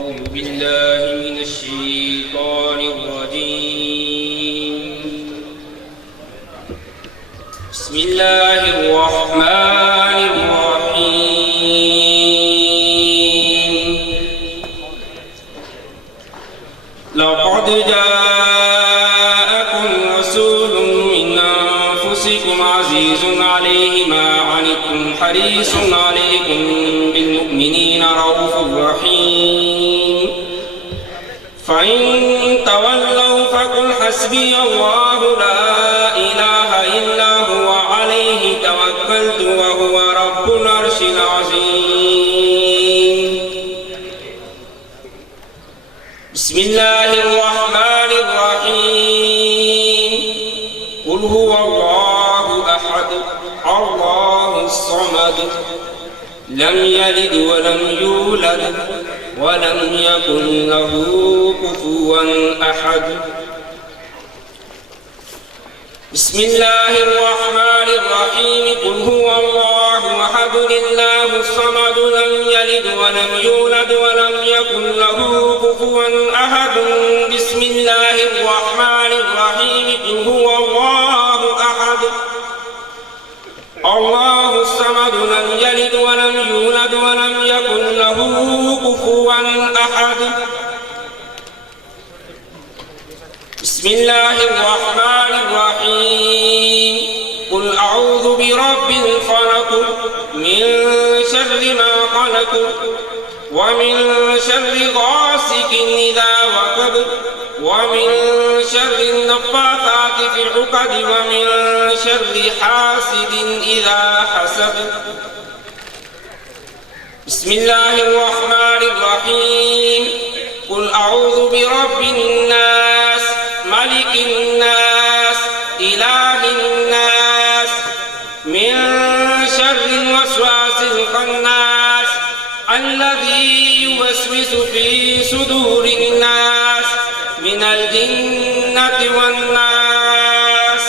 أعوذ بالله من الشيطان الرجيم. بسم الله الرحمن الرحيم. لقد جاءكم رسول من أنفسكم عزيز عليه ما عنتم حريص عليكم بالمؤمنين رؤوف رحيم. فإن تولوا فقل حسبي الله لا إله إلا هو عليه توكلت وهو رب العرش العظيم. بسم الله الرحمن الرحيم. قل هو الله أحد الله الصمد لم يلد ولم يولد ولم يكن له كفوا أحد. بسم الله الرحمن الرحيم. قل هو الله أحد الله الصمد لم يلد ولم يولد ولم يكن له كفوا أحد. بسم الله الرحمن الرحيم. قل هو الله أحد الله الصمد لم يلد ولم يولد ولم يكن له كفوا أحد. بسم الله الرحمن الرحيم. قل أعوذ برب الفلق من شر ما خلق ومن شر غاسق إذا وقب ومن شر النفاثات في العقد ومن شر حاسد إذا حسد. بسم الله الرحمن الرحيم. قل أعوذ برب الناس ملك الناس إله الناس من شر الوسواس الخناس الذي يوسوس في صدور الناس من الجنة والناس.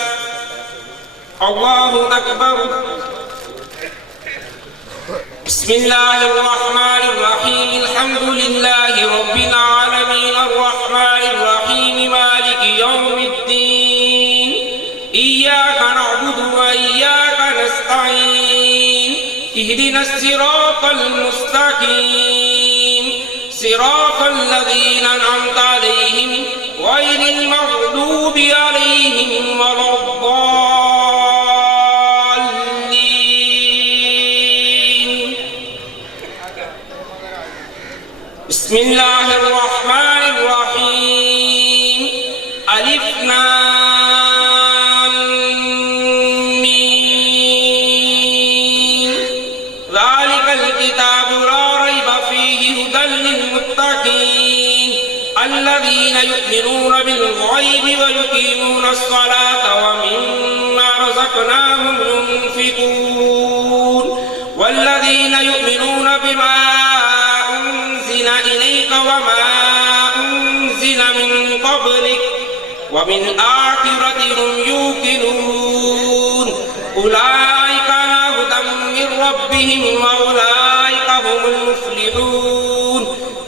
الله أكبر. بسم الله الرحمن الرحيم. الحمد لله رب العالمين الرحمن الرحيم مالك يوم الدين إياك نعبد وإياك نستعين اهدنا الصراط المستقيم صراط الذين أنعمت عليهم غير المغضوب عليهم ولا الضالين. بسم الله الرحمن الرحيم. ألف لام ميم ذلك الكتاب لا ريب فيه هدى للمتقين الذين يؤمنون بالغيب ويقيمون الصلاة ومما رزقناهم ينفقون والذين يؤمنون بما أنزل إليك وما أنزل من قبلك وبالآخرة هم يوقنون أولئك على هدى من ربهم وأولئك هم المفلحون.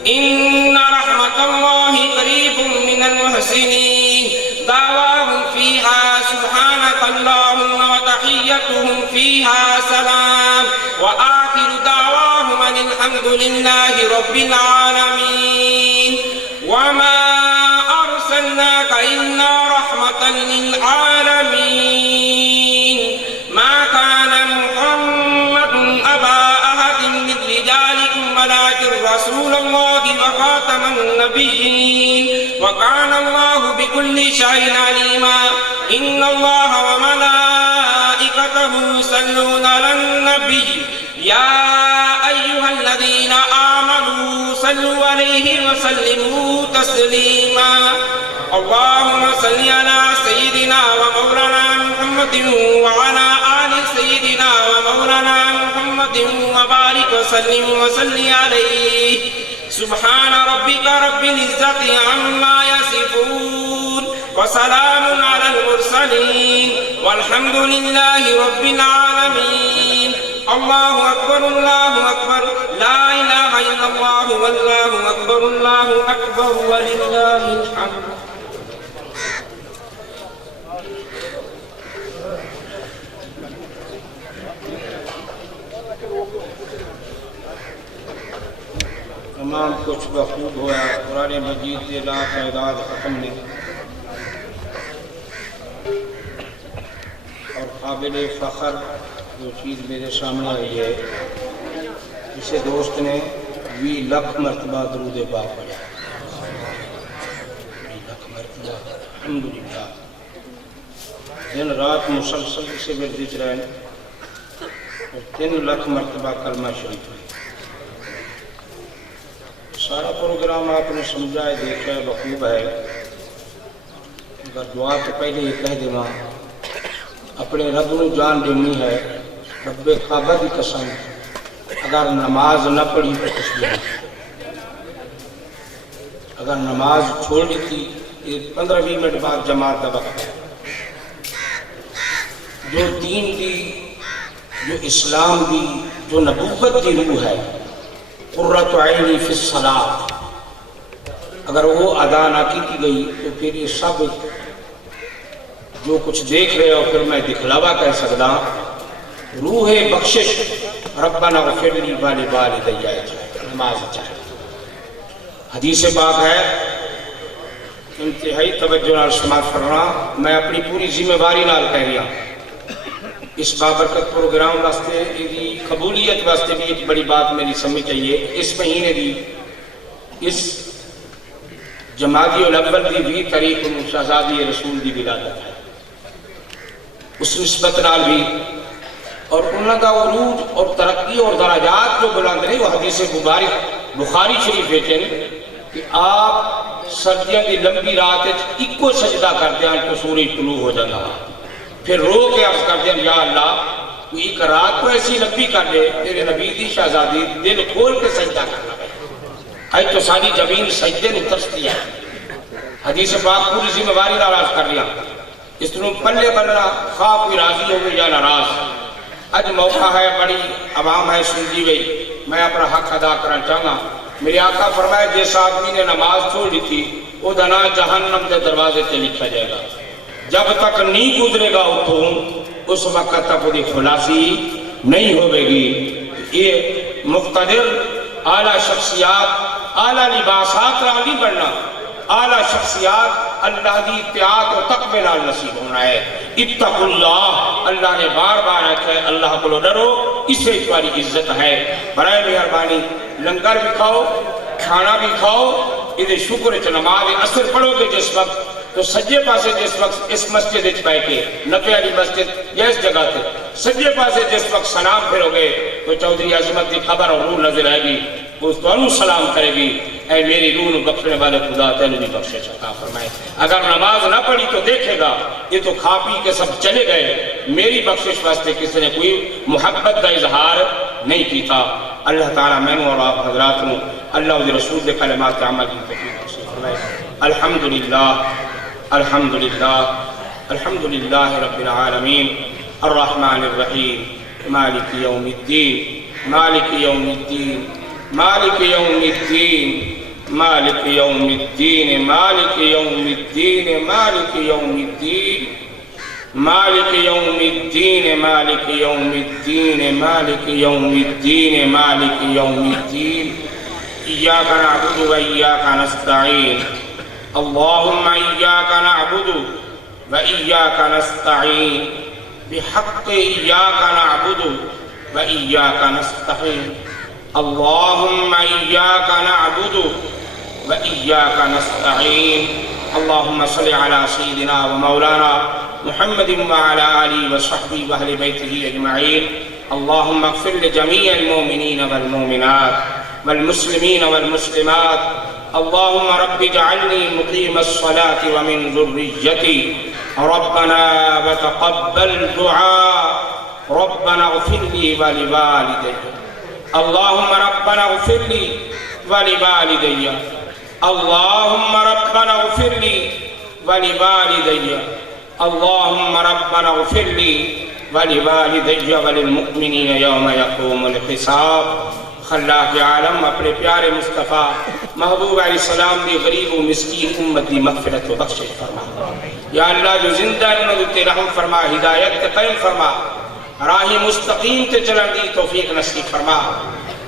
إن رحمة الله قريب من المحسنين. دعواهم فيها سبحانك اللهم وتحيتهم فيها سلام وآخر دعواهم أن الحمد لله رب العالمين. وما أرسلناك إلا رحمة للعالمين. ما كان محمد أبا أحد من رجالكم ولكن رسول الله وخاتم النبيين وكان الله بكل شيء عليما. إن الله وملائكته يصلون على النبي يا أيها الذين آمنوا صلوا عليه وسلموا تسليما. اللهم صل على سيدنا ومولانا محمد وعلى آل سيدنا ومولانا محمد وبارك وسلم عليه. سبحان ربك رب العزة عما يصفون وسلام على المرسلين والحمد لله رب العالمين. اللہ اکبر اللہ اکبر لا الہ الا اللہ واللہ اکبر اللہ اکبر وللہ الحمد. تمام کچھ بخوب ہوا. قرآن مجید کے لاعداد ختم نے اور قابل فخر جو چیز میرے سامنے آئی ہے اسے دوست نے 20 لاکھ مرتبہ درود پاک پڑھا. 20 لاکھ مرتبہ الحمدللہ. دن رات مسلسل اسے ورد رہے اور 3 لاکھ مرتبہ کلمہ شریف ہے. سارا پروگرام آپ نے سمجھا ہے دیکھا ہے بخوب ہے. اگر دعا تو پہلے یہ کہہ دینا اپنے رب نو جان دینی ہے. رب کعبہ کی قسم اگر نماز نہ پڑھی تو کچھ بھی نہیں. اگر نماز چھوڑ دی تھی 15-20 منٹ بعد جماعت کا وقت ہے. جو دین دی جو اسلام دی جو نبوت کی روح ہے قرۃ عینی فی الصلاۃ اگر وہ ادا نہ کی گئی تو پھر یہ سب جو کچھ دیکھ رہے ہو پھر میں دکھلاوا کہہ سکتا. روح بخشش ربنا اغفر لی ولوالدی نماز چاہے. حدیث پاک ہے انتہائی توجہ نال سماعت فرما. میں اپنی پوری ذمہ داری نال کہہ رہا اس بابرکت پروگرام واسطے یہ قبولیت واسطے بھی ایک بڑی بات میری سمجھ چاہیے. اس مہینے دی اس جمادی الاول دی 20 تاریخ کو شہزادی رسول دی ولادت ہے. اس نسبت نال بھی اور انہوں کا عروج اور ترقی اور درجات جو بلند نہیں وہ حدیث مبارک بخاری شریف ہے کہ آپ سردیاں دی لمبی رات ایکو سجدہ کرتے ہیں تو سورج طلوع ہو جاتا. پھر رو کے عرض کرتے ہیں یا اللہ تو ایک رات کو ایسی لمبی کر دے تیرے نبی دی شہزادی دل کھول کے سجدہ کرنا ہے. آج تو ساری زمین سجدے نے ترستی ہے. حدیث پاک پوری ذمہ داری ناراض کر لیا. اس نے پلے بننا خواہ کوئی راضی ہو گئی یا ناراض. اج موقع ہے بڑی عوام ہے سنجی گئی. میں اپنا حق ادا کرنا چاہوں. میرے آقا فرمائے جس آدمی نے نماز چھوڑ دی تھی وہ دنا جہنم کے دروازے سے لکھا جائے گا. جب تک نہیں گزرے گا اتوں اس وقت تک وہ خلاصی نہیں ہوئے گی. یہ مقتدر اعلیٰ شخصیات اعلیٰ لباسات نہیں بڑھنا. اعلیٰ شخصیات اللہ دی اطاعت و تقوی نال نصیب ہونا ہے. اتقوا اللہ اللہ نے بار بار آتا ہے اللہ کو ڈرو اسے تمہاری عزت ہے. برائے مہربانی لنگر بھی کھاؤ کھانا بھی کھاؤ. یہ شکر ہے نماز اثر پڑھو گے جس وقت تو سجے پاسے جس وقت اس مسجد بیٹھے نفع علی مسجد یا اس جگہ تھے سجے پاسے جس وقت سلام پھرو گے تو چودھری عظمت کی خبر اور روح نظر آئے گی. اس تو سلام کرے گی اے میری روح بخشنے والے خدا تینوں بھی بخشش عطا فرمائے. اگر نماز نہ پڑھی تو دیکھے گا یہ تو کھا پی کے سب چلے گئے. میری بخشش واسطے کسی نے کوئی محبت کا اظہار نہیں کیتا. اللہ تعالیٰ میں اور آپ حضرات نے اللہ و رسول کے کلمات عمل کی توفیق نصیب فرمائے. الحمدللہ الحمدللہ الحمدللہ رب العالمین الرحمن الرحیم مالک یوم الدین مالک یوم الدین مالک یوم الدین مالک یوم الدین مالک یوم الدین مالک یوم الدین مالک یوم الدین مالک یوم الدین مالک یوم الدین مالک یوم الدین. ایاک نعبد و ایاک نستعین. اللهم إياك نعبد وإياك نستعين بحق إياك نعبد وإياك نستعين. اللهم إياك نعبد وإياك نستعين. اللهم صل على سيدنا ومولانا محمد وعلى آله وصحبه وأهل بيته أجمعين. اللهم اغفر لجميع المؤمنين والمؤمنات والمسلمين والمسلمات. اللهم رب اجعلني مقيم الصلاة ومن ذريتي ربنا وتقبل دعاء. ربنا اغفر لي ولوالدي. اللهم ربنا اغفر لي ولوالدي. اللهم ربنا اغفر لي ولوالدي. اللهم ربنا اغفر لي ولوالدي وللمؤمنين يوم يقوم الحساب۔ خلاق عالم اپنے پیارے مصطفیٰ محبوب علیہ السلام دی غریب و مسکین امت دی مغفرت و بخشش فرما۔ یا اللہ جو زندہ انہوں تے رحم فرما، ہدایت تے قائم فرما، راہ مستقیم تے چلن دی توفیق نصیب فرما۔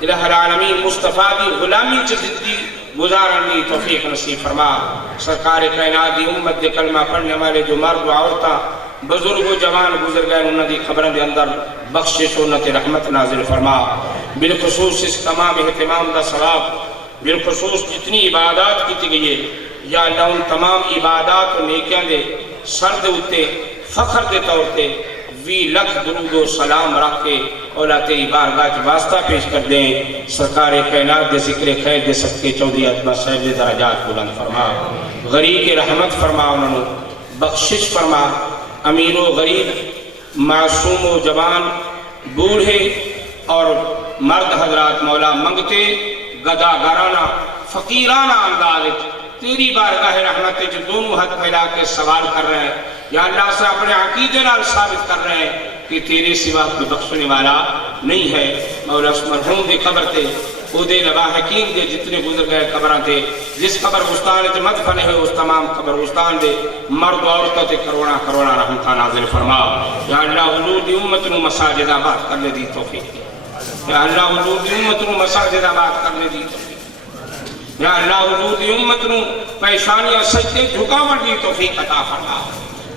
الہ العالمین مصطفیٰ دی غلامی چ زندگی گزارن دی توفیق نصیب فرما۔ سرکار کائنات دی امت دے کلمہ پڑھنے والے جو مرد و عورتاں بزرگ و جوان گزر گئے انہوں دی خبروں دے اندر بخشش و رحمت نازل فرما۔ بالخصوص اس تمام اہتمام دا ثواب، بالخصوص جتنی عبادات کی گئی ہے یا اللہ ان تمام عبادات و نیکیاں دے سر دے اتے فخر دے طور تے 20 لکھ درود و سلام رکھ کے اولاد بارگاہ چ واسطہ پیش کر دیں۔ سرکار کائنات دے ذکر خیر دے صدقے چودھری اعظم صاحب دے درجات بلند فرما، غریب کے رحمت فرما، انہوں بخشش فرما۔ امیر و غریب، معصوم و جوان، بوڑھے اور مرد حضرات مولا منگتے گدا گرانہ فقیرانہ انداز تیری بارگاہ رحمت جو دونوں ہاتھ پھیلا کے سوال کر رہے ہیں یا اللہ سے اپنے عقیدے نال ثابت کر رہے ہیں کہ تیرے سوا کوئی بخشنے والا نہیں ہے۔ مولا اس مرحوم دی قبر تے او دے لواحقین دے جتنے گزر گئے قبراں تے جس قبر گستان تے مدفن ہے اس تمام قبر گستان دے مرد و عورتوں تے کروڑا کروڑا رحمتہ نازل فرما۔ یا اللہ حضور دی امت نو مساجد آباد کرنے دی توفیق دے۔ یا اللہ حضور دی امت نو مساجد آباد کرنے دی توفیق۔ یا اللہ حضور دی امت نو پیشانیاں سجدے جھکاوٹ دی توفیق عطا فرما۔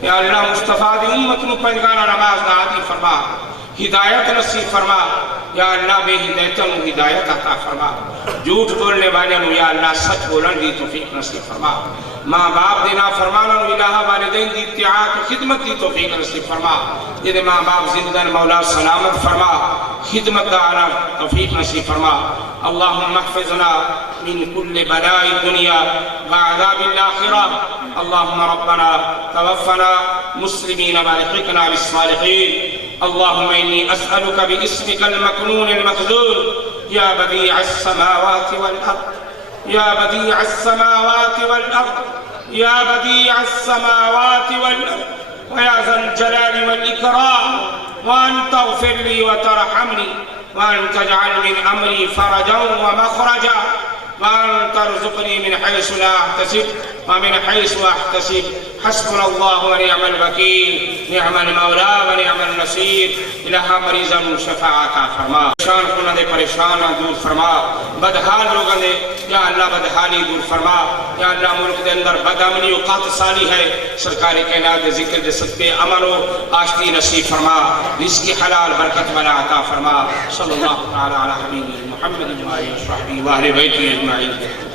یا اللہ مصطفیٰ دی امت نو پنجگانہ نماز دا عادی فرما، ہدایت نصیب فرما۔ یا اللہ بے ہدایتوں نو ہدایت عطا فرما، جھوٹ بولنے والے نو یا اللہ سچ بولن دی توفیق نصیب فرما۔ ماں باپ دی نافرمانوں نو الہ والدین دی اطاعت و خدمت دی توفیق نصیب فرما۔ جدے ماں باپ زندہ مولا سلامت فرما، خدمت دا اعلیٰ توفیق نصیب فرما۔ اللہم احفظنا من کل بلاء الدنیا وعذاب الآخرہ۔ اللہم ربنا توفنا مسلمین والحقنا بالصالحین۔ اللہم انی اسألک باسمک المکنون المخزون یا بدیع السماوات والارض، یا بدیع السماوات والارض، یا بدیع السماوات والارض، ویا ذا الجلال والاکرام، وان تغفر لی وترحمنی، وان تجعل من امری فرجا ومخرجا، وان ترزقنی من حیث لا احتسب ومن حیث احتسب۔ حسبنا اللہ ونعم الوکیل، نعم المولا ونعم النصیر۔ الہ مریضاں نو شفا عطا فرما، پریشان کنہ دے پریشان دور فرما، بدحال لوگاں دے یا اللہ بدحالی دور فرما۔ یا اللہ ملک دے اندر بدامنی و قحط سالی ہے، سرکار کائنات دے ذکر دے صدقے امن و آشتی نصیب فرما، رزق حلال برکت والا عطا فرما۔ صلی اللہ تعالی علی حبیبہ محمد و آلہ وصحبہ و اہل بیتہ اجمعین۔